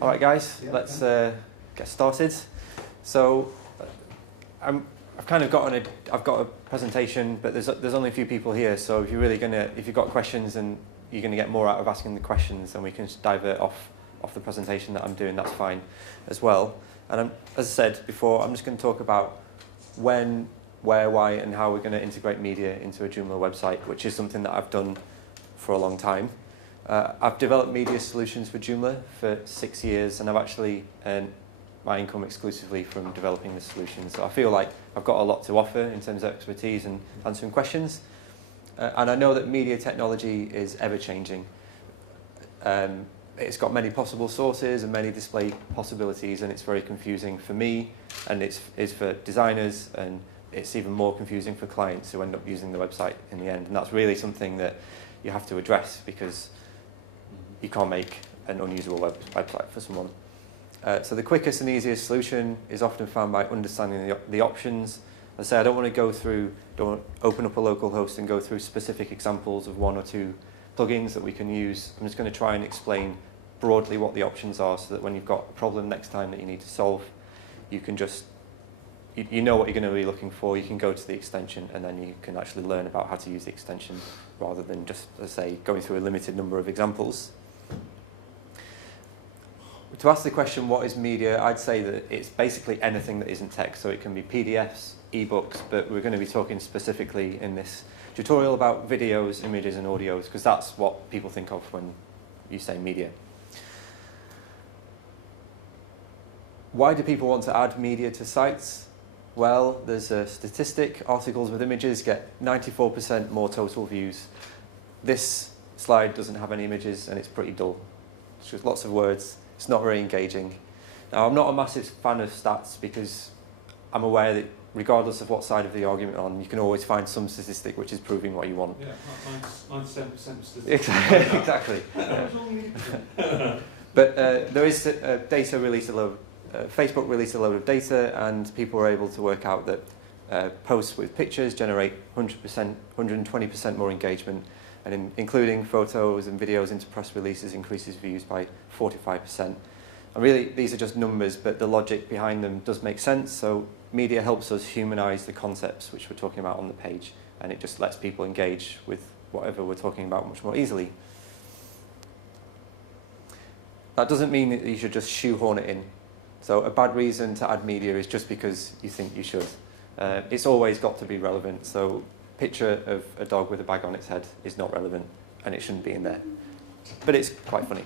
All right, guys, let's get started. So, I've kind of I've got a presentation, but there's only a few people here. So if you've got questions and you're gonna get more out of asking the questions, then we can just divert off the presentation that I'm doing. That's fine, as well. And as I said before, I'm just going to talk about when, where, why, and how we're going to integrate media into a Joomla website, which is something that I've done for a long time. I've developed media solutions for Joomla for 6 years, and I've actually earned my income exclusively from developing the solutions. So I feel like I've got a lot to offer in terms of expertise and answering questions. And I know that media technology is ever-changing. It's got many possible sources and many display possibilities, and it's very confusing for me, and it's for designers, and it's even more confusing for clients who end up using the website in the end. And that's really something that you have to address, because you can't make an unusable website for someone. So the quickest and easiest solution is often found by understanding the options. As I say, I don't want to don't open up a local host and go through specific examples of 1 or 2 plugins that we can use. I'm just going to try and explain broadly what the options are, so that when you've got a problem next time that you need to solve, you can just, you know what you're going to be looking for. You can go to the extension, and then you can actually learn about how to use the extension, rather than just, as I say, going through a limited number of examples. To ask the question, what is media, I'd say that it's basically anything that isn't text. So it can be PDFs, ebooks, but we're going to be talking specifically in this tutorial about videos, images, and audios, because that's what people think of when you say media. Why do people want to add media to sites? Well, there's a statistic. Articles with images get 94% more total views. This slide doesn't have any images, and it's pretty dull. It's just lots of words. It's not very engaging. Now, I'm not a massive fan of stats, because I'm aware that regardless of what side of the argument you're on, you can always find some statistic which is proving what you want. Yeah, 97% statistics. Exactly. But there is data released Facebook released a load of data, and people were able to work out that posts with pictures generate 120% more engagement, and including photos and videos into press releases increases views by 45%. And really, these are just numbers, but the logic behind them does make sense. So media helps us humanize the concepts which we're talking about on the page, and it just lets people engage with whatever we're talking about much more easily. That doesn't mean that you should just shoehorn it in. So a bad reason to add media is just because you think you should. It's always got to be relevant. So picture of a dog with a bag on its head is not relevant, and it shouldn't be in there. But it's quite funny.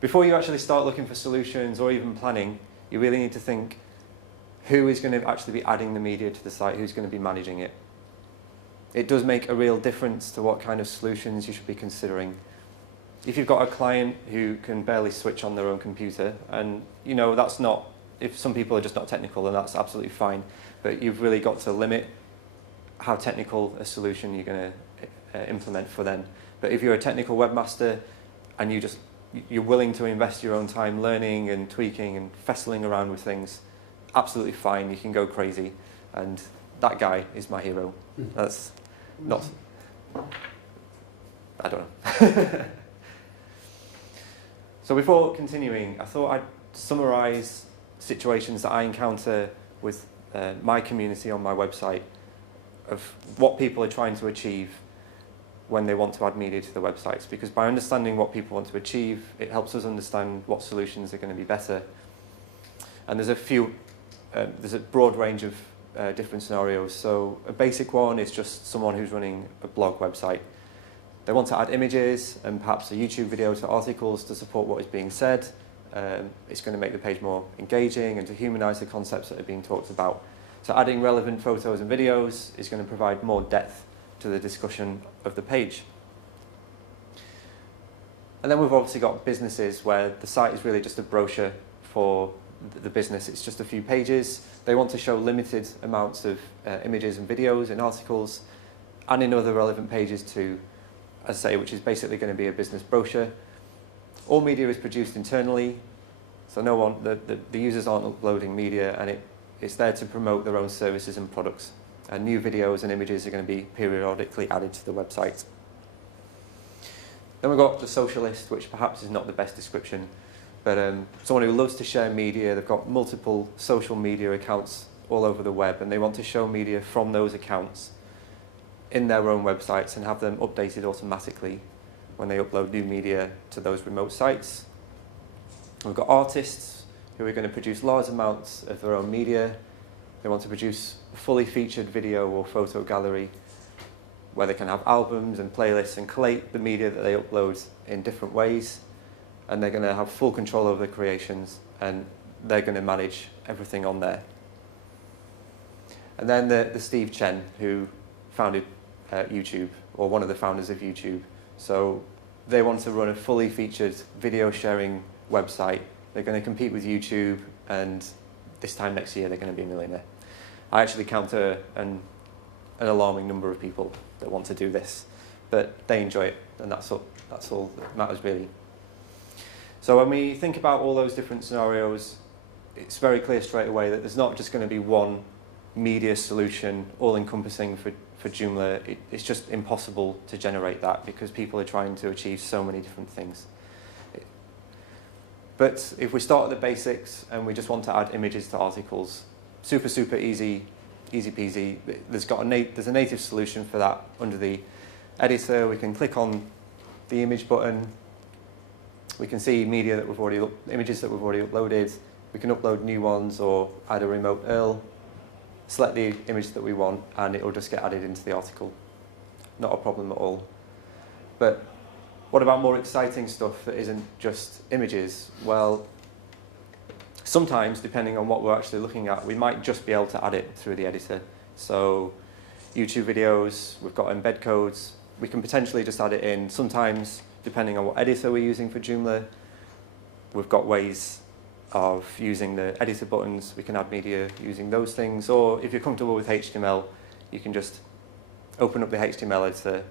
Before you actually start looking for solutions or even planning, you really need to think, who is going to actually be adding the media to the site? Who's going to be managing it? It does make a real difference to what kind of solutions you should be considering. If you've got a client who can barely switch on their own computer, and that's not, if some people are just not technical, then that's absolutely fine. But you've really got to limit how technical a solution you're going to implement for them. But if you're a technical webmaster and you're willing to invest your own time learning and tweaking and fessling around with things, absolutely fine. You can go crazy, and that guy is my hero. That's not, I don't know. So before continuing, I thought I'd summarize situations that I encounter with my community on my website, of what people are trying to achieve when they want to add media to the websites. Because by understanding what people want to achieve, it helps us understand what solutions are going to be better. And there's a broad range of different scenarios. So a basic one is just someone who's running a blog website. They want to add images and perhaps a YouTube video to articles to support what is being said. It's going to make the page more engaging and to humanize the concepts that are being talked about. So adding relevant photos and videos is going to provide more depth to the discussion of the page. And then we've obviously got businesses where the site is really just a brochure for the business. It's just a few pages. They want to show limited amounts of images and videos in articles and in other relevant pages too, as I say, which is basically going to be a business brochure. All media is produced internally, so the users aren't uploading media, and it's there to promote their own services and products. And new videos and images are going to be periodically added to the website. Then we've got the socialist, which perhaps is not the best description, but someone who loves to share media. They've got multiple social media accounts all over the web, and they want to show media from those accounts in their own websites and have them updated automatically when they upload new media to those remote sites. We've got artists who are going to produce large amounts of their own media. They want to produce a fully featured video or photo gallery where they can have albums and playlists and collate the media that they upload in different ways. And they're going to have full control over the creations, and they're going to manage everything on there. And then the Steve Chen, who founded YouTube, or one of the founders of YouTube. So they want to run a fully featured video sharing website. They're going to compete with YouTube, and this time next year they're going to be a millionaire. I actually count an alarming number of people that want to do this, but they enjoy it, and that's all that matters really. So when we think about all those different scenarios, it's very clear straight away that there's not just going to be one media solution all-encompassing for Joomla. It's just impossible to generate that because people are trying to achieve so many different things. But if we start at the basics and we just want to add images to articles, super easy peasy. There's a native solution for that under the editor. We can click on the image button. We can see media that images that we've already uploaded. We can upload new ones or add a remote URL. Select the image that we want, and it will just get added into the article. Not a problem at all. But what about more exciting stuff that isn't just images? Well, sometimes, depending on what we're actually looking at, we might just be able to add it through the editor. So YouTube videos, we've got embed codes. We can potentially just add it in. Sometimes, depending on what editor we're using for Joomla, we've got ways of using the editor buttons. We can add media using those things. Or if you're comfortable with HTML, you can just open up the HTML editor,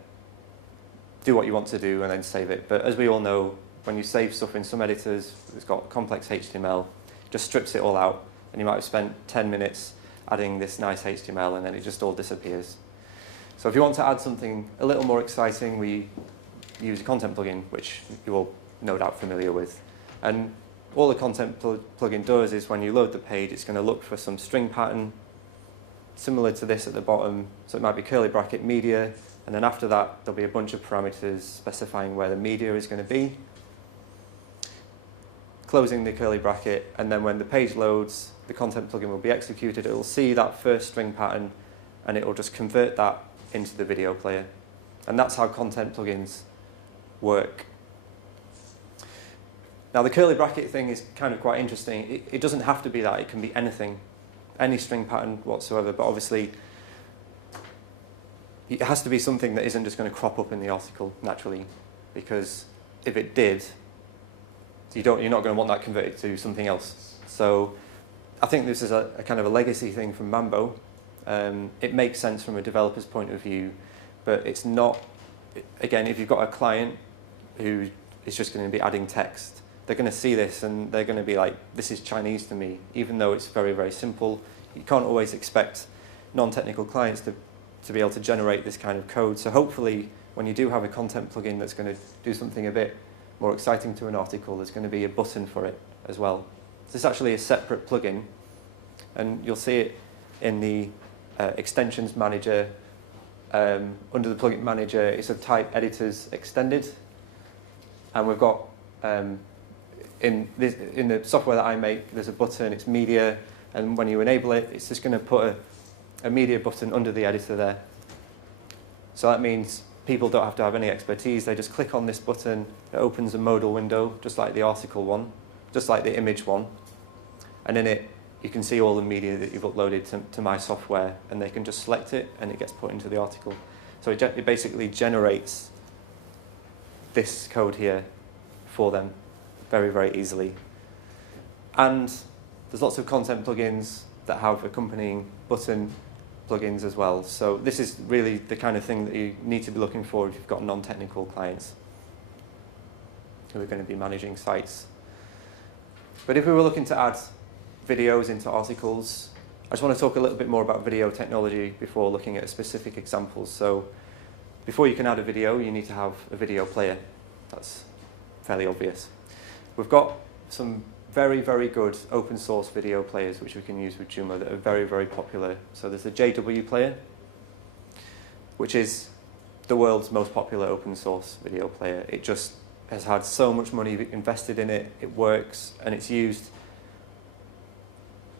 do what you want to do, and then save it. But as we all know, when you save stuff in some editors, it's got complex HTML, it just strips it all out, and you might have spent 10 minutes adding this nice HTML, and then it just all disappears. So if you want to add something a little more exciting, we use a content plugin, which you're all no doubt familiar with. And all the content plugin does is when you load the page, it's going to look for some string pattern similar to this at the bottom. So it might be curly bracket media, and then after that there'll be a bunch of parameters specifying where the media is going to be. Closing the curly bracket, and then when the page loads, the content plugin will be executed. It will see that first string pattern, and it will just convert that into the video player. And that's how content plugins work. Now the curly bracket thing is kind of quite interesting. It doesn't have to be that, it can be anything, any string pattern whatsoever, but obviously it has to be something that isn't just going to crop up in the article naturally, because if it did, you're not going to want that converted to something else. So I think this is a kind of a legacy thing from Mambo. It makes sense from a developer's point of view, but it's not, again, if you've got a client who is just going to be adding text, they're going to see this and they're going to be like, this is Chinese to me, even though it's very, very simple. You can't always expect non-technical clients to be able to generate this kind of code. So hopefully, when you do have a content plugin that's going to do something a bit more exciting to an article, there's going to be a button for it as well. So it's actually a separate plugin, and you'll see it in the extensions manager. Under the plugin manager, it's a type editors extended, and we've got in the software that I make, there's a button, it's media, and when you enable it, it's just going to put a media button under the editor there. So that means people don't have to have any expertise. They just click on this button, it opens a modal window, just like the article one, just like the image one, and in it you can see all the media that you've uploaded to my software, and they can just select it and it gets put into the article. So it basically generates this code here for them very, very easily. And there's lots of content plugins that have accompanying button plugins as well. So this is really the kind of thing that you need to be looking for if you've got non-technical clients who are going to be managing sites. But if we were looking to add videos into articles, I just want to talk a little bit more about video technology before looking at specific examples. So before you can add a video, you need to have a video player. That's fairly obvious. We've got some very, very good open source video players which we can use with Joomla that are very, very popular. So there's the JW player, which is the world's most popular open source video player. It just has had so much money invested in it, it works, and it's used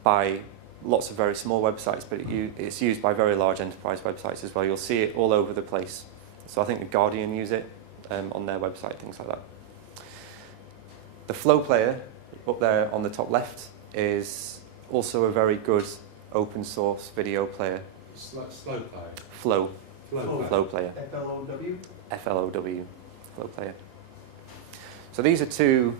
by lots of very small websites, but it's used by very large enterprise websites as well. You'll see it all over the place. So I think The Guardian use it on their website, things like that. The Flow player, up there on the top left, is also a very good open source video player. Slow player. Flow. Flow player. FLOW? FLOW. Flow player. So these are two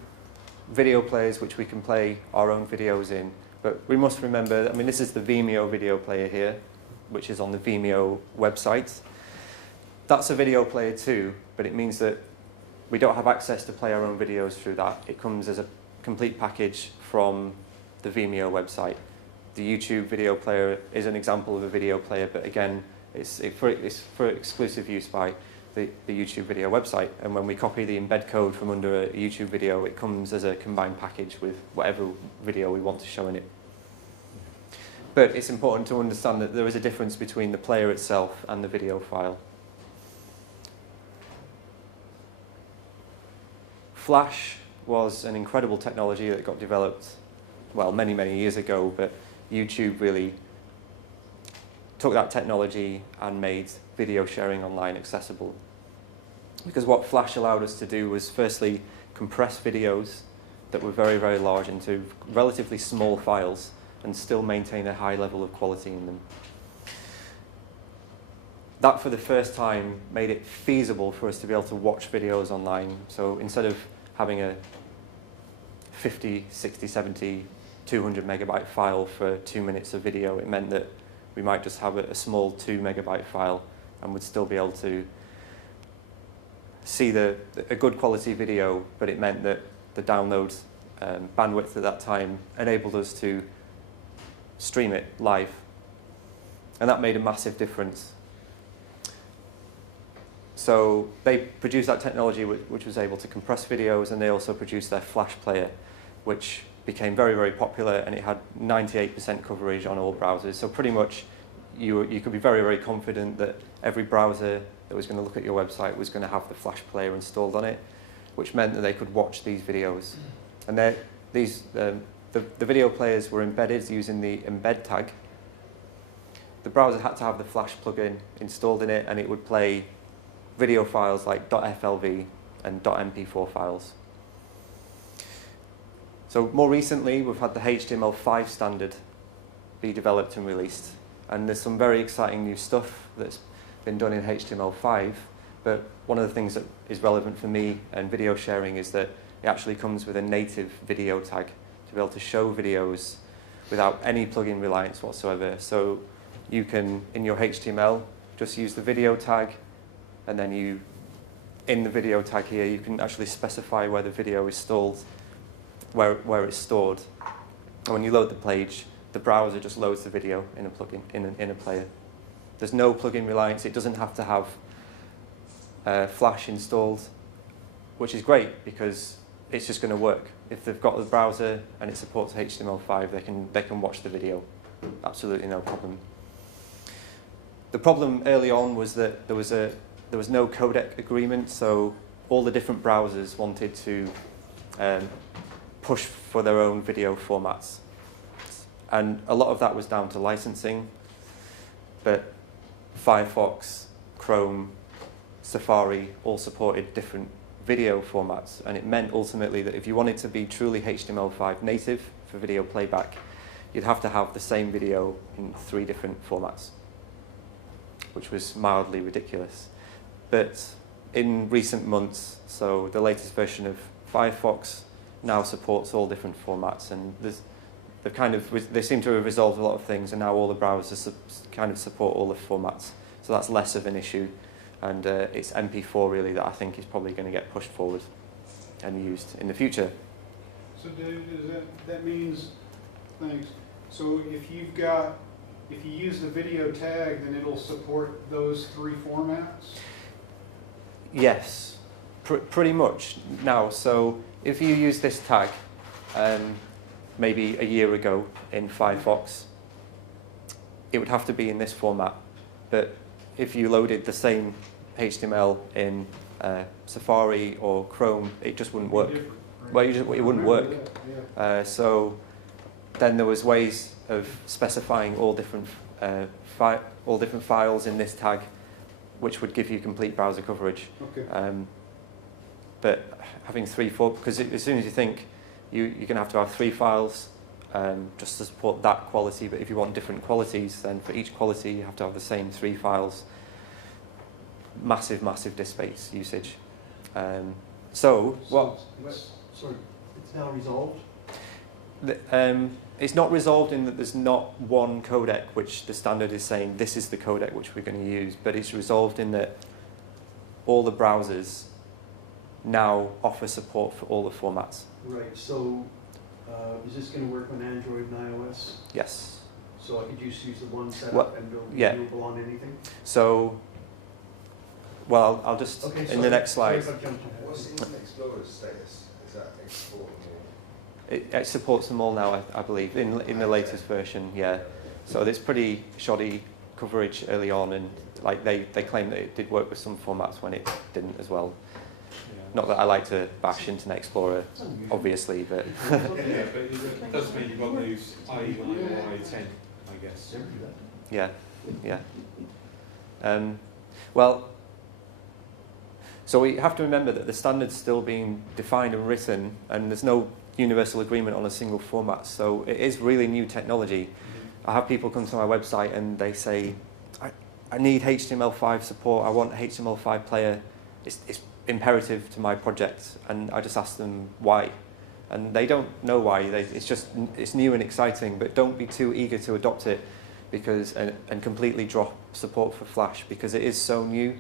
video players which we can play our own videos in. But we must remember, I mean, this is the Vimeo video player here, which is on the Vimeo website. That's a video player too, but it means that we don't have access to play our own videos through that. It comes as a complete package from the Vimeo website. The YouTube video player is an example of a video player, but again, it's for exclusive use by the YouTube video website. And when we copy the embed code from under a YouTube video, it comes as a combined package with whatever video we want to show in it. But it's important to understand that there is a difference between the player itself and the video file. Flash was an incredible technology that got developed, well, many, many years ago, but YouTube really took that technology and made video sharing online accessible. Because what Flash allowed us to do was firstly compress videos that were very, very large into relatively small files and still maintain a high level of quality in them. That, for the first time, made it feasible for us to be able to watch videos online. So instead of having a 50, 60, 70, 200 megabyte file for 2 minutes of video, it meant that we might just have a small 2 megabyte file and would still be able to see a good quality video, but it meant that the download bandwidth at that time enabled us to stream it live. And that made a massive difference. So they produced that technology which was able to compress videos, and they also produced their Flash player, which became very, very popular, and it had 98% coverage on all browsers. So pretty much you could be very, very confident that every browser that was going to look at your website was going to have the Flash player installed on it, which meant that they could watch these videos. And the video players were embedded using the embed tag. The browser had to have the Flash plugin installed in it, and it would play video files like .flv and .mp4 files. So more recently, we've had the HTML5 standard be developed and released. And there's some very exciting new stuff that's been done in HTML5. But one of the things that is relevant for me and video sharing is that it actually comes with a native video tag to be able to show videos without any plugin reliance whatsoever. So you can, in your HTML, just use the video tag, and then in the video tag here, you can actually specify where the video is stored, where it's stored. And when you load the page, the browser just loads the video in a plugin, in a player. There's no plugin reliance. It doesn't have to have Flash installed, which is great because it's just going to work. If they've got the browser and it supports HTML5, they can watch the video. Absolutely no problem. The problem early on was that there was no codec agreement, so all the different browsers wanted to push for their own video formats. And a lot of that was down to licensing, but Firefox, Chrome, Safari all supported different video formats, and it meant ultimately that if you wanted to be truly HTML5 native for video playback, you'd have to have the same video in 3 different formats, which was mildly ridiculous. But in recent months, so the latest version of Firefox now supports all different formats, and they seem to have resolved a lot of things, and now all the browsers kind of support all the formats. So that's less of an issue, and it's MP4 really that I think is probably going to get pushed forward and used in the future. So that means, thanks. So if you use the video tag, then it'll support those 3 formats? Yes. Pretty much now. So if you use this tag maybe a year ago in Firefox, it would have to be in this format. But if you loaded the same HTML in Safari or Chrome, it just wouldn't work. Well, it wouldn't work. So then there was ways of specifying all different files in this tag, which would give you complete browser coverage. Okay. But having 3, 4, because as soon as you think you're going to have 3 files just to support that quality, but if you want different qualities, then for each quality you have to have the same 3 files. Massive, massive disk space usage. Sorry, it's now resolved? It's not resolved in that there's not one codec which the standard is saying this is the codec which we're going to use, but it's resolved in that all the browsers now offer support for all the formats. Right, so is this going to work on Android and iOS? Yes. So I could just use the one setup Well, and it'll be yeah. viewable on anything? So, well, I'll just, in the next slide, What's Internet Explorer's status? Is that exporting or? it supports them all now, I believe, in the latest version, yeah. So there's pretty shoddy coverage early on, and like they claim that it did work with some formats when it didn't as well. Not that I like to bash Internet Explorer, obviously, but Yeah, but it does mean you've got to use IE9 or IE10, I guess. yeah, yeah. Well, so we have to remember that the standard's still being defined and written, and there's no universal agreement on a single format. So it is really new technology. I have people come to my website and they say, I need HTML5 support, I want HTML5 player. It's imperative to my project, and I just ask them why. And they don't know why. It's new and exciting, but don't be too eager to adopt it and completely drop support for Flash, because it is so new.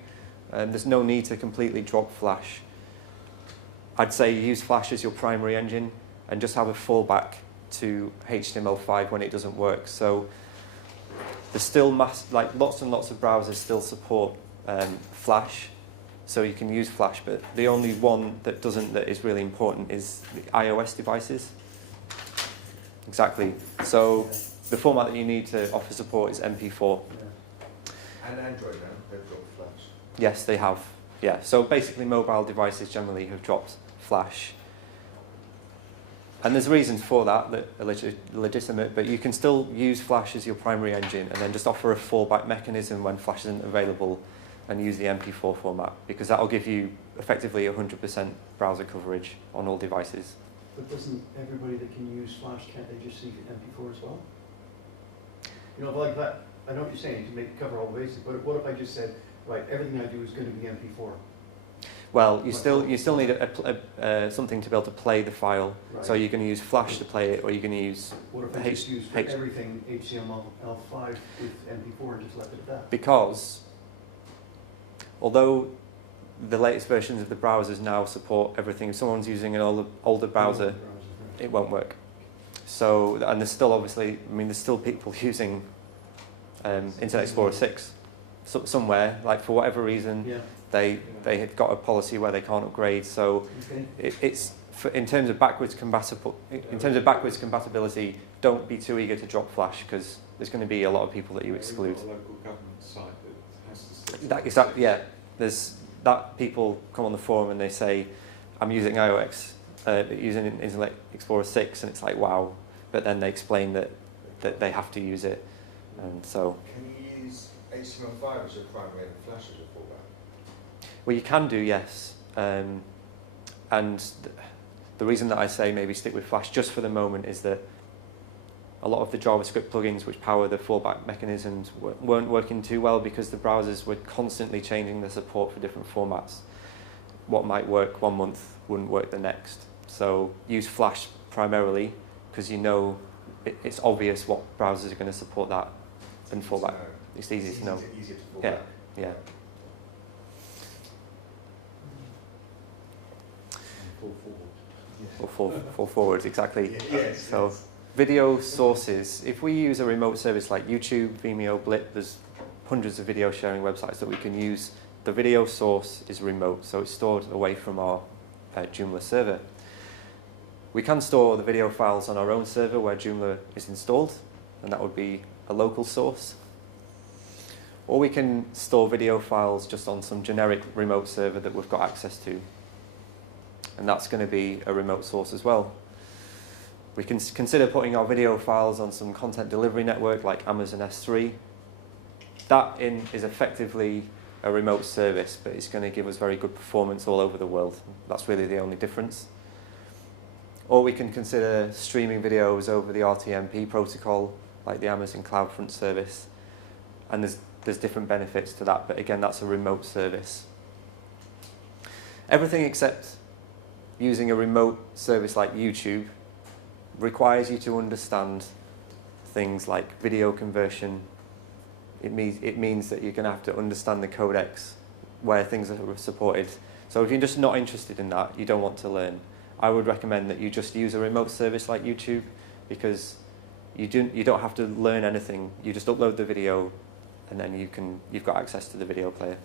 There's no need to completely drop Flash. I'd say use Flash as your primary engine and just have a fallback to HTML5 when it doesn't work. So there's still lots and lots of browsers still support Flash, so you can use Flash, but the only one that doesn't, that is really important, is the iOS devices. Exactly. So the format that you need to offer support is MP4. And Android now, they've got Flash. Yes, they have. Yeah. So basically, mobile devices generally have dropped Flash. And there's reasons for that are legitimate, but you can still use Flash as your primary engine and then just offer a fallback mechanism when Flash isn't available and use the MP4 format, because that'll give you effectively 100% browser coverage on all devices. But doesn't everybody that can use Flash, can't they just see MP4 as well? You know, like that, I know what you're saying, to cover all the bases, but what if I just said, right, everything I do is going to be MP4? Well, you still need something to be able to play the file. Right. So you're going to use Flash to play it, or you're going to use What if I just used for everything HTML5 with MP4 and just left it at that? Because although the latest versions of the browsers now support everything, if someone's using an older browser, it won't work. So, and there's still obviously, there's still people using Internet Explorer 6 somewhere, like for whatever reason. Yeah. They had got a policy where they can't upgrade, so Okay. in terms of backwards compatibility, don't be too eager to drop Flash, because there's going to be a lot of people that you exclude. We've got a local government site that has to Yeah, there's that people come on the forum and they say, I'm using iOS, using Internet Explorer 6, and it's like, wow, but then they explain that they have to use it, and so. Can you use HTML5 as your primary and Flash as your fallback? Well, you can do, yes. And the reason that I say maybe stick with Flash just for the moment is that a lot of the JavaScript plugins which power the fallback mechanisms weren't working too well, because the browsers were constantly changing the support for different formats. What might work one month wouldn't work the next. So use Flash primarily, because you know it's obvious what browsers are going to support that and fallback. It's easy to know. Easier to fallback. Yeah. Or fall forward, exactly. Yes. So video sources. If we use a remote service like YouTube, Vimeo, Blip, there's hundreds of video sharing websites that we can use the video source is remote, so it's stored away from our Joomla server. We can store the video files on our own server where Joomla is installed, and that would be a local source. Or we can store video files just on some generic remote server that we've got access to. And that's going to be a remote source as well. We can consider putting our video files on some content delivery network like Amazon S3. That is effectively a remote service, but it's going to give us very good performance all over the world. That's really the only difference. Or we can consider streaming videos over the RTMP protocol, like the Amazon CloudFront service. And there's different benefits to that, but again, that's a remote service. Everything except using a remote service like YouTube requires you to understand things like video conversion. It means that you're going to have to understand the codecs where things are supported. So if you're just not interested in that, you don't want to learn, I would recommend that you just use a remote service like YouTube, because you don't have to learn anything. You just upload the video, and then you've got access to the video player.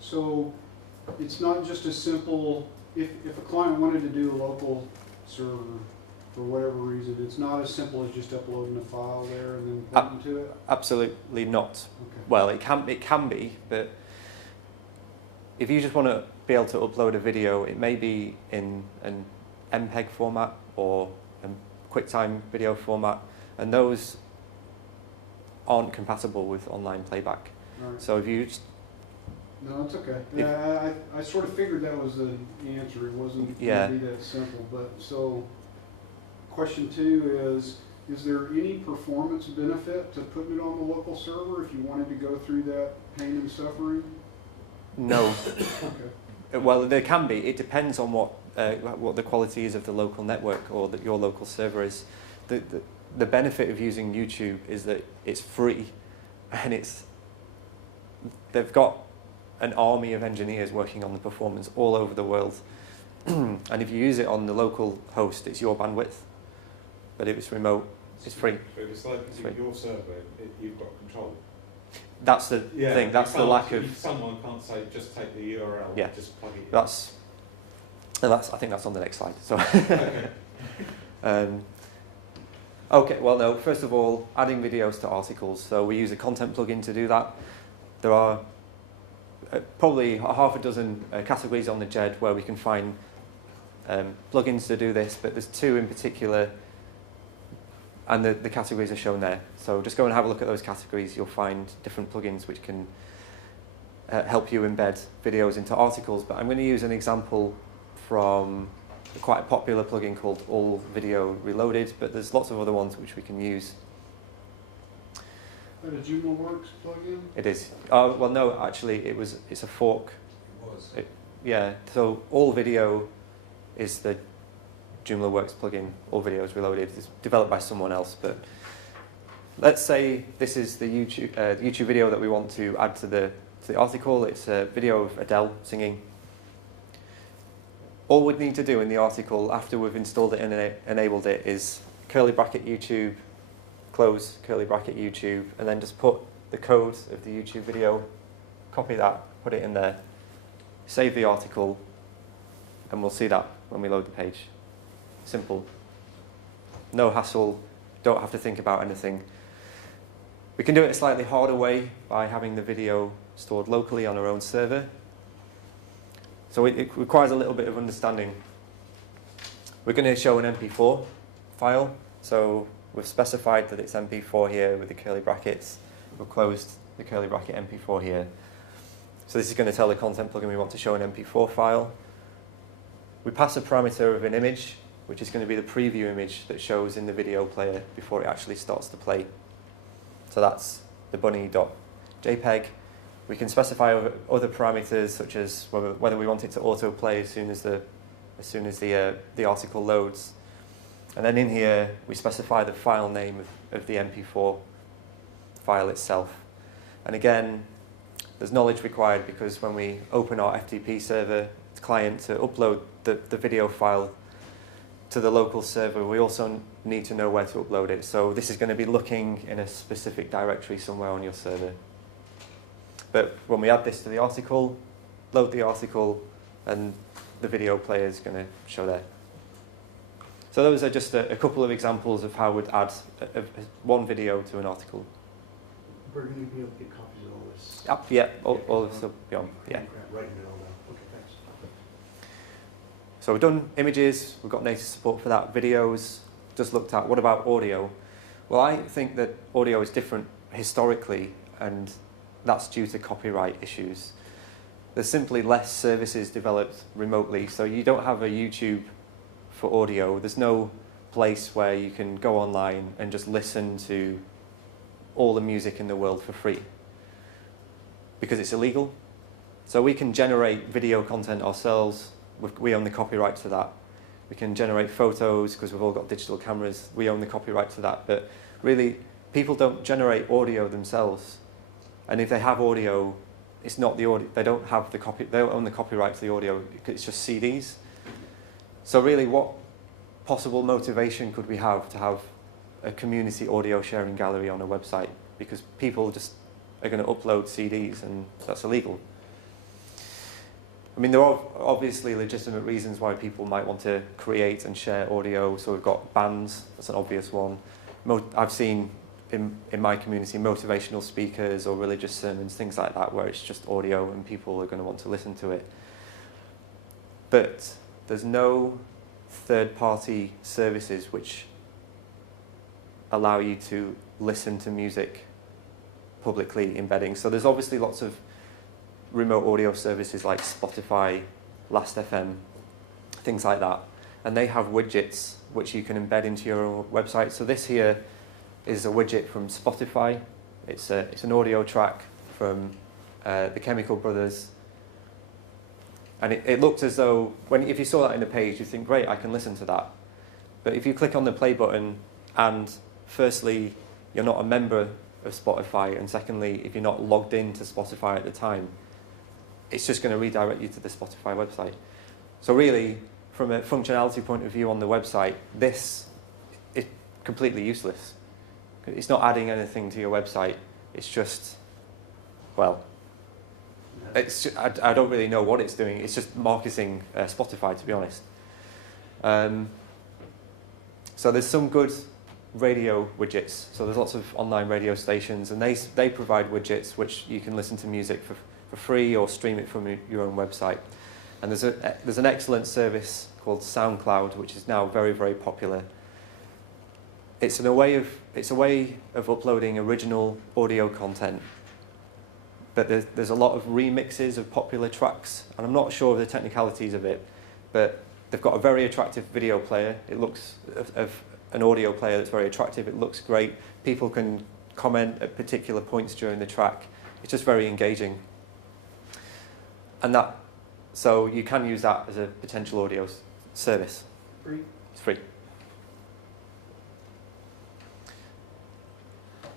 So it's not just as simple, if a client wanted to do a local server for whatever reason, it's not as simple as just uploading a file there and then pointing to it? Absolutely not. Okay. Well, it can be, but if you just want to be able to upload a video, it may be in an MPEG format or a QuickTime video format, and those aren't compatible with online playback. All right. So if you just, No, it's okay. Yeah, I sort of figured that was the answer. It wasn't Yeah. going to be that simple. But so, question 2 is there any performance benefit to putting it on the local server if you wanted to go through that pain and suffering? no. Okay. Well, there can be. It depends on what the quality is of the local network or that your local server is. The benefit of using YouTube is that it's free, and they've got an army of engineers working on the performance all over the world. And if you use it on the local host, it's your bandwidth. But if it's remote, it's free. But it's like It's free. your server, you've got control. That's the thing. That's the lack of. Someone can't say just take the URL. Yeah. Just plug it in. I think that's on the next slide. So. Okay. Okay, well no, first of all, adding videos to articles. So we use a content plugin to do that. There are probably half a dozen categories on the JED where we can find plugins to do this, but there's 2 in particular, and the categories are shown there. So just go and have a look at those categories. You'll find different plugins which can help you embed videos into articles. But I'm going to use an example from quite a popular plugin called All Video Reloaded, but there's lots of other ones which we can use. That a Joomla Works plugin? It is. Well, no, actually, it's a fork. It was. Yeah, so All Video is the Joomla Works plugin. All Video is Reloaded. It's developed by someone else, but let's say this is the YouTube video that we want to add to the article. It's a video of Adele singing. All we'd need to do in the article after we've installed it and enabled it is curly bracket YouTube, close curly bracket YouTube, and then just put the code of the YouTube video, copy that, put it in there, save the article, and we'll see that when we load the page. Simple. No hassle, don't have to think about anything. We can do it a slightly harder way by having the video stored locally on our own server. So it requires a little bit of understanding. We're going to show an MP4 file. So we've specified that it's MP4 here with the curly brackets. We've closed the curly bracket MP4 here. So this is going to tell the content plugin we want to show an MP4 file. We pass a parameter of an image, which is going to be the preview image that shows in the video player before it actually starts to play. So that's the bunny.jpg. We can specify other parameters such as whether we want it to autoplay as soon as the article loads. And then in here, we specify the file name of the MP4 file itself. And again, there's knowledge required because when we open our FTP server client to upload the video file to the local server, we also need to know where to upload it. So this is going to be looking in a specific directory somewhere on your server. But when we add this to the article, load the article, and the video player is going to show there. So those are just a couple of examples of how we'd add one video to an article. Where do you be able to get copies of all this? Yeah, all of the beyond. Yeah. Writing it all down. Okay, thanks. So we've done images, we've got native support for that, videos, just looked at what about audio. Well, I think that audio is different historically, and that's due to copyright issues. There's simply less services developed remotely, so you don't have a YouTube for audio. There's no place where you can go online and just listen to all the music in the world for free, because it's illegal. So we can generate video content ourselves. We own the copyright to that. We can generate photos because we've all got digital cameras. We own the copyright to that. But really, people don't generate audio themselves. And if they have audio, it's not the audio. They don't have the copy. They don't own the copyright to the audio. It's just CDs. So really, what possible motivation could we have to have a community audio sharing gallery on a website? Because people just are going to upload CDs, and that's illegal. I mean, there are obviously legitimate reasons why people might want to create and share audio. So we've got bands, that's an obvious one. I've seen in my community motivational speakers or religious sermons, things like that, where it's just audio and people are going to want to listen to it. But there's no third-party services which allow you to listen to music publicly embedding. So there's obviously lots of remote audio services like Spotify, Last.fm, things like that. And they have widgets which you can embed into your website. So this here is a widget from Spotify. It's an audio track from the Chemical Brothers. And it looked as though, if you saw that in the page, you think, great, I can listen to that. But if you click on the play button, and firstly, you're not a member of Spotify, and secondly, if you're not logged into Spotify at the time, it's just going to redirect you to the Spotify website. So really, from a functionality point of view on the website, this is completely useless. It's not adding anything to your website. It's just, well, it's just, I don't really know what it's doing. It's just marketing Spotify, to be honest. So there's some good radio widgets. So there's lots of online radio stations, and they provide widgets which you can listen to music for free or stream it from your own website. And there's an excellent service called SoundCloud, which is now very, very popular. It's a way of uploading original audio content, but there's a lot of remixes of popular tracks, and I'm not sure of the technicalities of it, but they've got a very attractive video player. It looks of an audio player that's very attractive. It looks great. People can comment at particular points during the track. It's just very engaging. And so you can use that as a potential audio service. Free? It's free.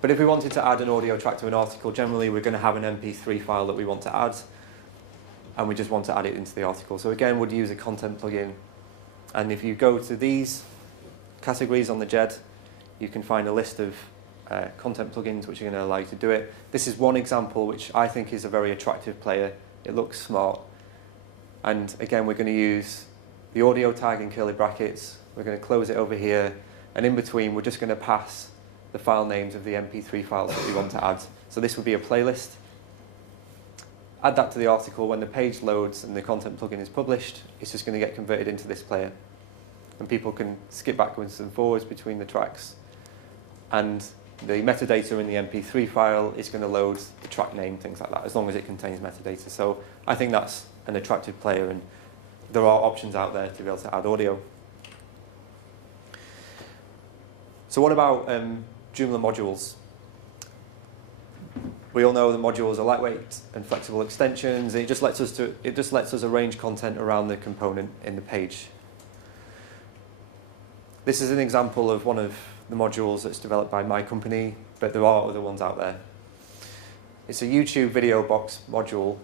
But if we wanted to add an audio track to an article, generally we're going to have an MP3 file that we want to add, and we just want to add it into the article. So again, we'd use a content plugin. And if you go to these categories on the JED, you can find a list of content plugins which are going to allow you to do it. This is one example which I think is a very attractive player. It looks smart. And again, we're going to use the audio tag in curly brackets. We're going to close it over here. And in between, we're just going to pass the file names of the MP3 files that we want to add. So this would be a playlist. Add that to the article. When the page loads and the content plugin is published, it's just going to get converted into this player. And people can skip backwards and forwards between the tracks. And the metadata in the MP3 file is going to load the track name, things like that, as long as it contains metadata. So I think that's an attractive player, and there are options out there to be able to add audio. So what about Joomla modules? We all know the modules are lightweight and flexible extensions. It just lets us arrange content around the component in the page. This is an example of one of the modules that's developed by my company, but there are other ones out there. It's a YouTube video box module,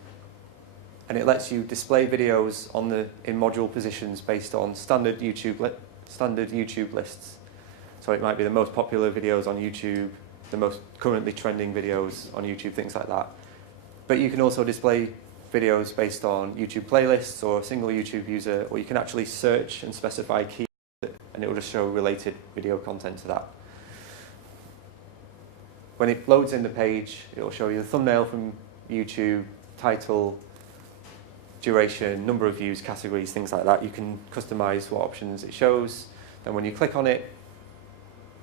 and it lets you display videos in module positions based on standard YouTube lists. So it might be the most popular videos on YouTube, the most currently trending videos on YouTube, things like that. But you can also display videos based on YouTube playlists or a single YouTube user, or you can actually search and specify keywords and it will just show related video content to that. When it loads in the page, it will show you the thumbnail from YouTube, title, duration, number of views, categories, things like that. You can customize what options it shows. Then when you click on it,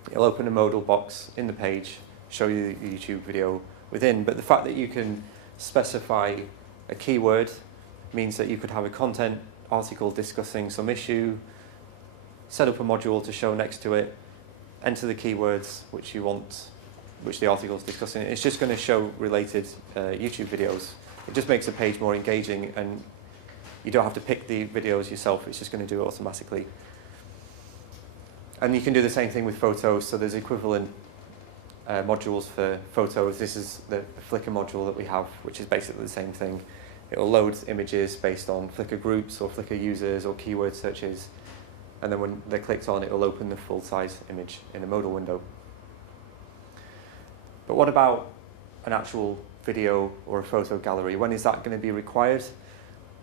it'll open a modal box in the page, show you the YouTube video within. But the fact that you can specify a keyword means that you could have a content article discussing some issue, set up a module to show next to it, enter the keywords which you want, which the article is discussing. It's just going to show related YouTube videos. It just makes the page more engaging, and you don't have to pick the videos yourself. It's just going to do it automatically. And you can do the same thing with photos. So there's equivalent modules for photos. This is the Flickr module that we have, which is basically the same thing. It will load images based on Flickr groups or Flickr users or keyword searches. And then when they're clicked on, it will open the full-size image in a modal window. But what about an actual video or a photo gallery? When is that going to be required?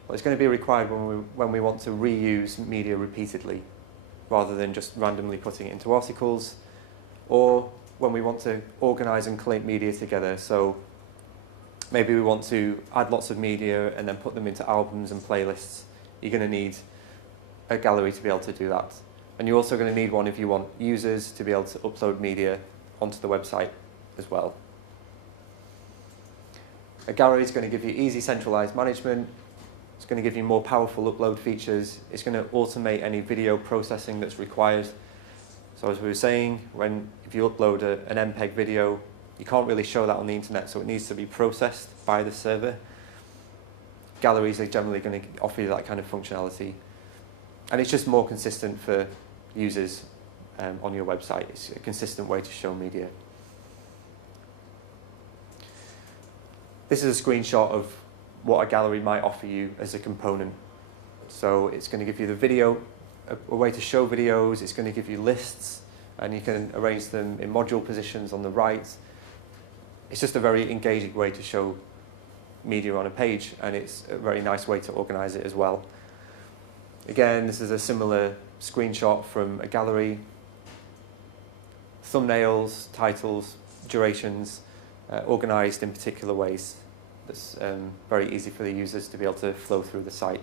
Well, it's going to be required when we want to reuse media repeatedly, rather than just randomly putting it into articles, or when we want to organize and collate media together. So maybe we want to add lots of media and then put them into albums and playlists. You're going to need a gallery to be able to do that. And you're also going to need one if you want users to be able to upload media onto the website as well. A gallery is going to give you easy centralized management. It's going to give you more powerful upload features. It's going to automate any video processing that's required. So as we were saying, if you upload an MPEG video, you can't really show that on the internet, so it needs to be processed by the server. Galleries are generally going to offer you that kind of functionality. And it's just more consistent for users on your website. It's a consistent way to show media. This is a screenshot of what a gallery might offer you as a component. So it's going to give you the video, a way to show videos. It's going to give you lists, and you can arrange them in module positions on the right. It's just a very engaging way to show media on a page, and it's a very nice way to organize it as well. Again, this is a similar screenshot from a gallery. Thumbnails, titles, durations, organized in particular ways. That's very easy for the users to be able to flow through the site.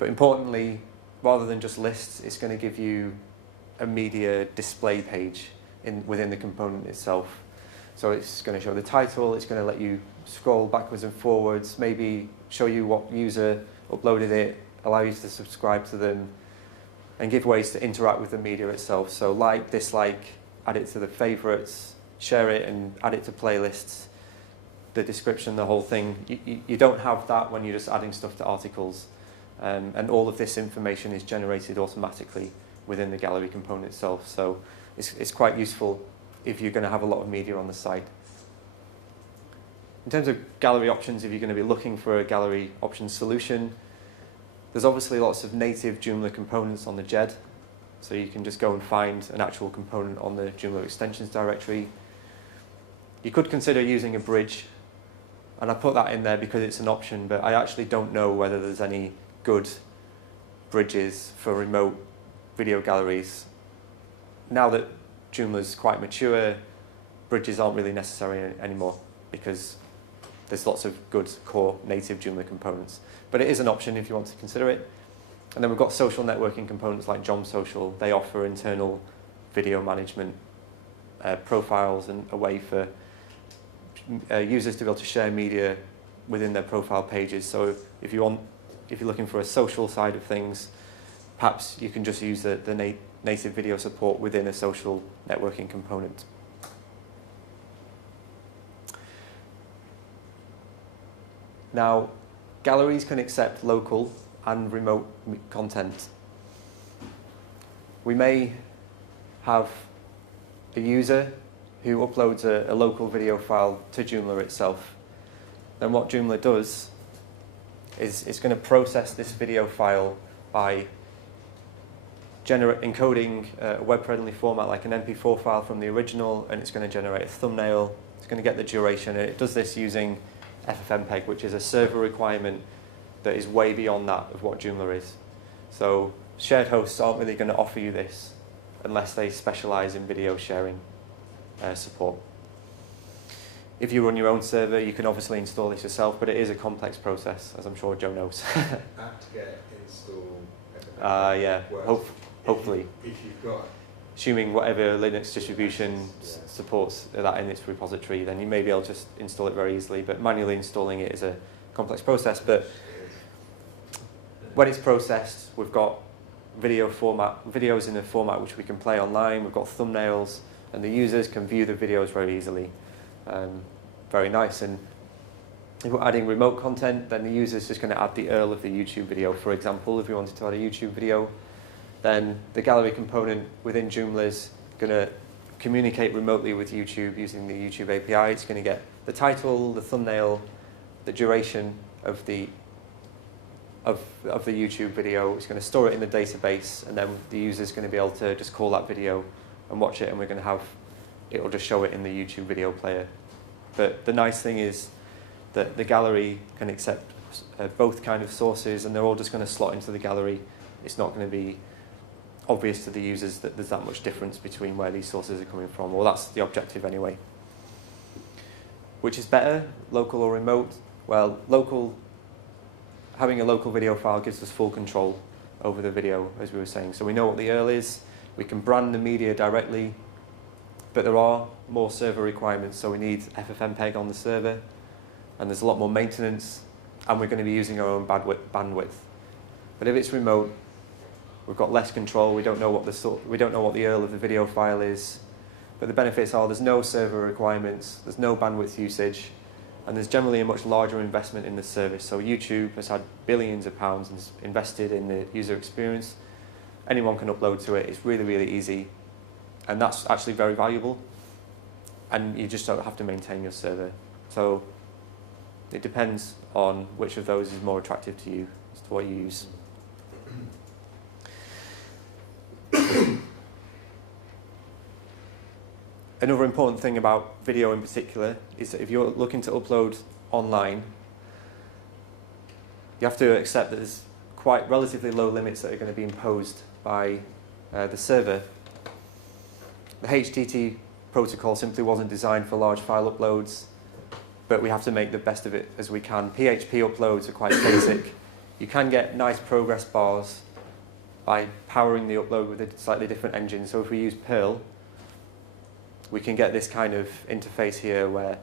But importantly, rather than just lists, it's going to give you a media display page within the component itself. So it's going to show the title, it's going to let you scroll backwards and forwards, maybe show you what user uploaded it, allow you to subscribe to them, and give ways to interact with the media itself. So like, dislike, add it to the favorites, share it and add it to playlists, the description, the whole thing. You don't have that when you're just adding stuff to articles. And all of this information is generated automatically within the gallery component itself. So it's quite useful if you're going to have a lot of media on the site. In terms of gallery options, if you're going to be looking for a gallery options solution, there's obviously lots of native Joomla components on the JED. So you can just go and find an actual component on the Joomla extensions directory. You could consider using a bridge, and I put that in there because it's an option, but I actually don't know whether there's any good bridges for remote video galleries. Now that Joomla's quite mature, bridges aren't really necessary anymore because there's lots of good core native Joomla components. But it is an option if you want to consider it. And then we've got social networking components like Jom Social. They offer internal video management profiles and a way for users to be able to share media within their profile pages. So if you're looking for a social side of things, perhaps you can just use the native video support within a social networking component. Now, galleries can accept local and remote content. We may have a user who uploads a local video file to Joomla itself. Then what Joomla does is it's going to process this video file by encoding a web-friendly format like an MP4 file from the original, and it's going to generate a thumbnail. It's going to get the duration, and it does this using FFmpeg, which is a server requirement that is way beyond that of what Joomla is. So shared hosts aren't really going to offer you this unless they specialize in video sharing support. If you run your own server, you can obviously install this yourself, but it is a complex process, as I'm sure Joe knows. apt-get install. Yeah, works hopefully. If you've got Assuming whatever Linux distribution Yeah. supports that in its repository, then you may be able to just install it very easily, but manually installing it is a complex process. But when it's processed, we've got videos in a format which we can play online, we've got thumbnails, and the users can view the videos very easily. Very nice. And if we're adding remote content, then the user's just going to add the URL of the YouTube video. For example, if we wanted to add a YouTube video, then the gallery component within Joomla is going to communicate remotely with YouTube using the YouTube API. It's going to get the title, the thumbnail, the duration of the YouTube video. It's going to store it in the database, and then the user's going to be able to just call that video and watch it, and we're going to have, it'll just show it in the YouTube video player. But the nice thing is that the gallery can accept both kind of sources, and they're all just going to slot into the gallery. It's not going to be obvious to the users that there's that much difference between where these sources are coming from. Well, that's the objective anyway. Which is better, local or remote? Well, having a local video file gives us full control over the video, as we were saying. So we know what the URL is, we can brand the media directly, but there are more server requirements, so we need FFmpeg on the server, and there's a lot more maintenance, and we're going to be using our own bandwidth. But if it's remote, we've got less control. We don't know what the URL of the video file is, but the benefits are there's no server requirements, there's no bandwidth usage, and there's generally a much larger investment in the service. So YouTube has had billions of pounds invested in the user experience. Anyone can upload to it. It's really, really easy, and that's actually very valuable. And you just don't have to maintain your server. So it depends on which of those is more attractive to you as to what you use. Another important thing about video in particular is that if you're looking to upload online, you have to accept that there's quite relatively low limits that are going to be imposed by the server. The HTTP protocol simply wasn't designed for large file uploads, but we have to make the best of it as we can. PHP uploads are quite basic. You can get nice progress bars by powering the upload with a slightly different engine. So if we use Perl, we can get this kind of interface here where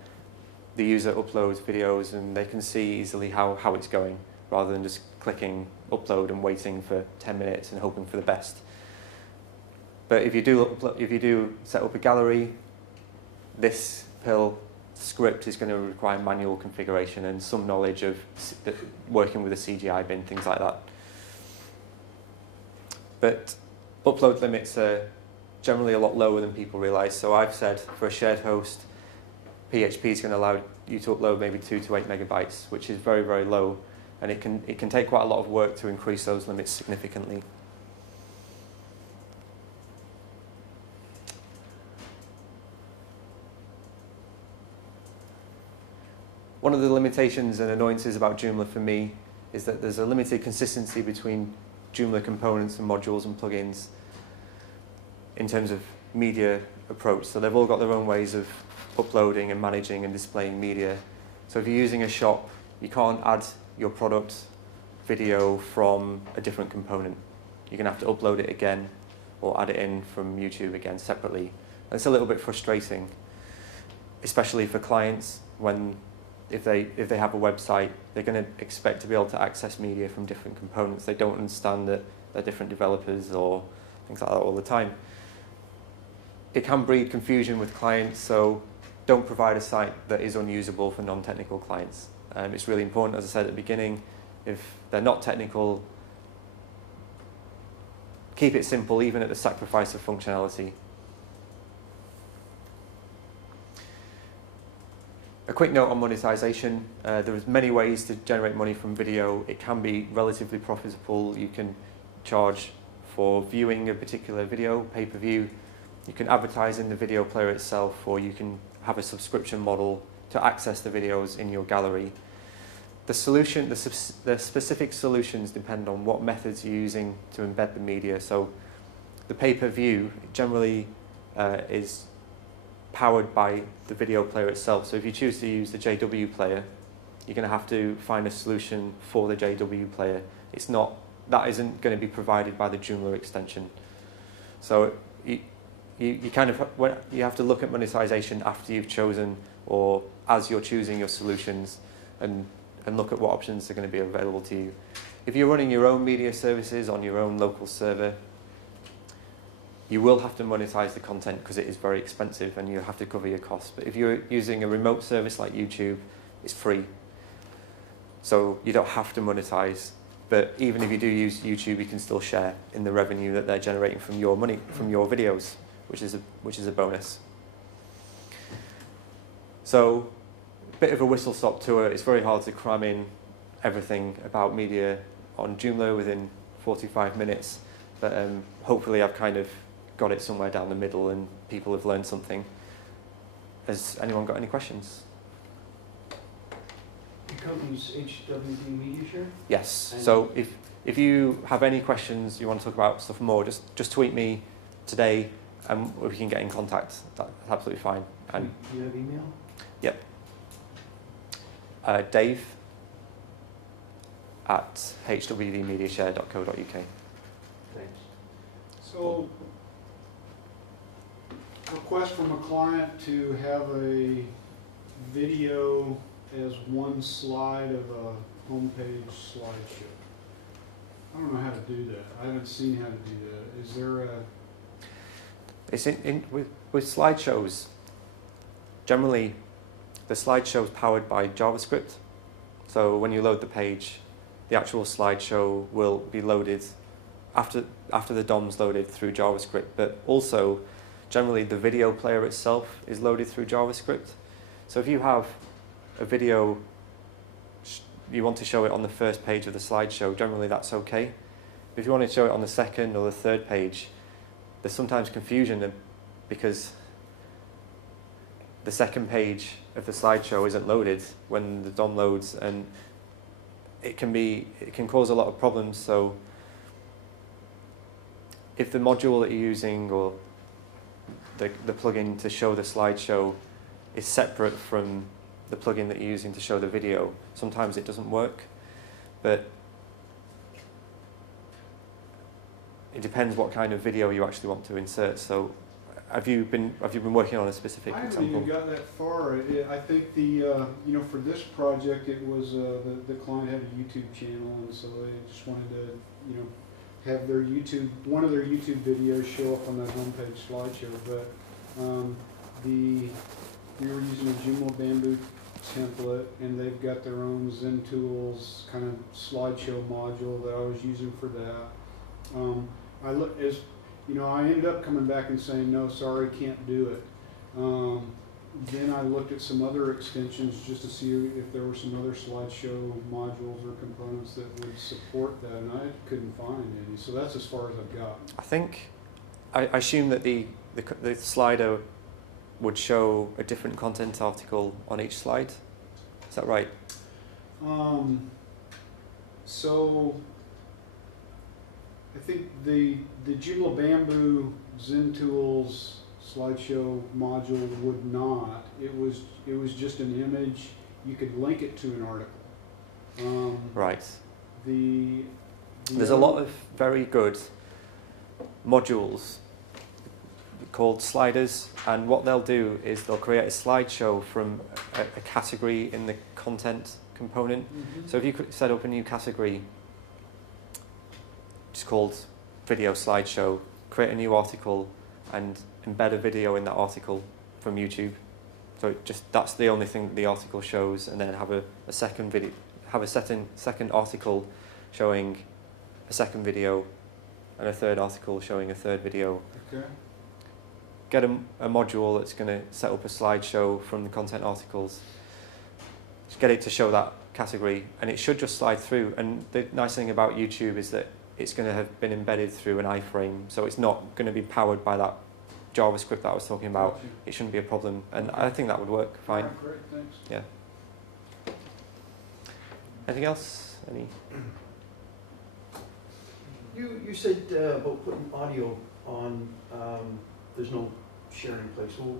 the user uploads videos and they can see easily how it's going, rather than just clicking upload and waiting for 10 minutes and hoping for the best. But if you do set up a gallery, this Perl script is going to require manual configuration and some knowledge of working with a CGI bin, things like that. But upload limits are generally a lot lower than people realise. So I've said for a shared host, PHP is going to allow you to upload maybe 2 to 8 megabytes, which is very, very low. And it can take quite a lot of work to increase those limits significantly. One of the limitations and annoyances about Joomla for me is that there's a limited consistency between Joomla components and modules and plugins in terms of media approach. So they've all got their own ways of uploading and managing and displaying media. So if you're using a shop, you can't add your product video from a different component. You're going to have to upload it again or add it in from YouTube again separately. And it's a little bit frustrating, especially for clients when if they have a website, they're going to expect to be able to access media from different components. They don't understand that they're different developers or things like that all the time. It can breed confusion with clients, so don't provide a site that is unusable for non-technical clients. It's really important, as I said at the beginning, if they're not technical, keep it simple, even at the sacrifice of functionality. A quick note on monetization. There's many ways to generate money from video. It can be relatively profitable. You can charge for viewing a particular video, pay-per-view. You can advertise in the video player itself, or you can have a subscription model to access the videos in your gallery. The solution, the specific solutions depend on what methods you're using to embed the media. So the pay-per-view generally is powered by the video player itself. So if you choose to use the JW player, you're going to have to find a solution for the JW player. That isn't going to be provided by the Joomla extension. So you have to look at monetization after you've chosen, or as you're choosing your solutions, and look at what options are going to be available to you. If you're running your own media services on your own local server, you will have to monetize the content because it is very expensive and you have to cover your costs. But if you're using a remote service like YouTube, it's free. So you don't have to monetize. But even if you do use YouTube, you can still share in the revenue that they're generating from your money, from your videos, which is a bonus. So, a bit of a whistle-stop tour. It's very hard to cram in everything about media on Joomla within 45 minutes, but hopefully I've kind of got it somewhere down the middle and people have learned something. Has anyone got any questions? Your company's HWD Media Share? Yes. And So if you have any questions, you want to talk about stuff more, just tweet me today and we can get in contact. That's absolutely fine. And do you have email? yep. Dave at hwdmediashare.co.uk. Thanks. So, request from a client to have a video as one slide of a homepage slideshow. I don't know how to do that. I haven't seen how to do that. Is there a... It's with slideshows. Generally, the slideshow is powered by JavaScript. So when you load the page, the actual slideshow will be loaded after the DOM's loaded through JavaScript. But also, generally, the video player itself is loaded through JavaScript. So if you have a video, you want to show it on the first page of the slideshow, generally that's okay. If you want to show it on the second or the third page, there's sometimes confusion because the second page of the slideshow isn't loaded when the DOM loads, and it can cause a lot of problems. So if the module that you're using or the plugin to show the slideshow is separate from the plugin that you're using to show the video, sometimes it doesn't work. But it depends what kind of video you actually want to insert. So have you been working on a specific I example? haven't even got that far. I think for this project, it was the client had a YouTube channel, and so they just wanted to, have one of their YouTube videos show up on that homepage slideshow. But we were using a Joomla Bamboo template, and they've got their own Zen Tools kind of slideshow module that I was using for that. I ended up coming back and saying, no, sorry, can't do it. Then I looked at some other extensions just to see if there were some other slideshow modules or components that would support that, and I couldn't find any. So that's as far as I've gotten. I assume that the slider would show a different content article on each slide. Is that right? So I think the Joomla Bamboo Zen Tools slideshow module would not. It was just an image. You could link it to an article. Right. There's a lot of very good modules called sliders, and what they'll do is they'll create a slideshow from a category in the content component. Mm-hmm. So if you could set up a new category, it's called video slideshow, create a new article and embed a video in that article from YouTube. So that's the only thing that the article shows, and then have a second video, have a second article showing a second video, and a third article showing a third video. Okay. Get a module that's going to set up a slideshow from the content articles. Just get it to show that category, and it should just slide through. And the nice thing about YouTube is that it's going to have been embedded through an iframe, so it's not going to be powered by that JavaScript that I was talking about, Gotcha. it shouldn't be a problem, and Okay. I think that would work fine. Alright, great, thanks. Yeah. Anything else? Any? You said about putting audio on, there's no sharing place. Well,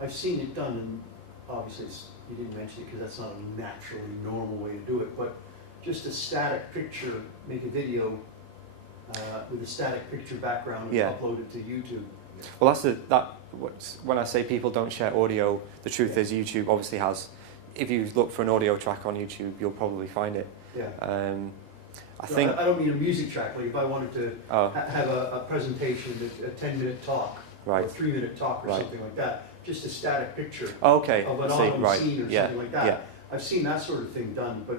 I've seen it done, and obviously you didn't mention it because that's not a naturally normal way to do it, but just a static picture, make a video with a static picture background and Yeah. upload it to YouTube. Well, when I say people don't share audio, the truth is YouTube obviously has. If you look for an audio track on YouTube, you'll probably find it. Yeah. I No, think. I don't mean a music track, like if I wanted to Oh, have a presentation, a 10-minute talk, or a right. 3-minute talk or Right. something like that, just a static picture Oh, okay. of an I see. autumn Right. scene or Yeah. something like that. Yeah. I've seen that sort of thing done, but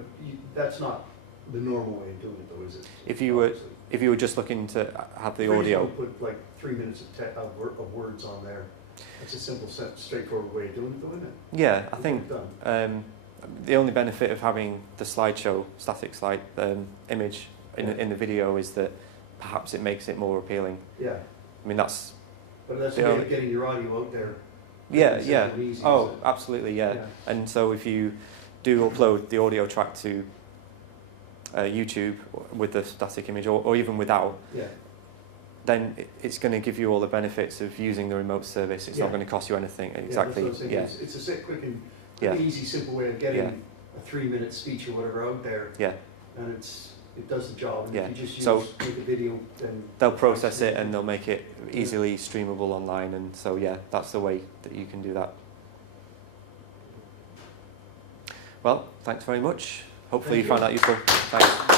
that's not the normal way of doing it though, is it? If you were Obviously. If you were just looking to have the If you just audio, wanna put like 3 minutes of words on there, it's a simple, straightforward way of doing it though, isn't it? yeah, I think Done. the only benefit of having the slideshow, static slide image in the video is that perhaps it makes it more appealing. Yeah, I mean, that's but that's The a way only- of getting your audio out there. yeah, Simple yeah. and easy, Oh, isn't it? absolutely, yeah. And so if you do upload the audio track to YouTube with the static image, or even without, Yeah, then it's going to give you all the benefits of using the remote service. It's not Yeah. going to cost you anything. yeah, Exactly. that's what I'm Yeah. saying. It's a quick and Yeah. easy, simple way of getting Yeah. a 3-minute speech or whatever out there. Yeah. And it does the job. And Yeah. if you just So- make a video, then They'll process it and they'll make it easily streamable online. And so, yeah, that's the way that you can do that. Well, thanks very much. Hopefully Thank you found you. that useful. Thanks.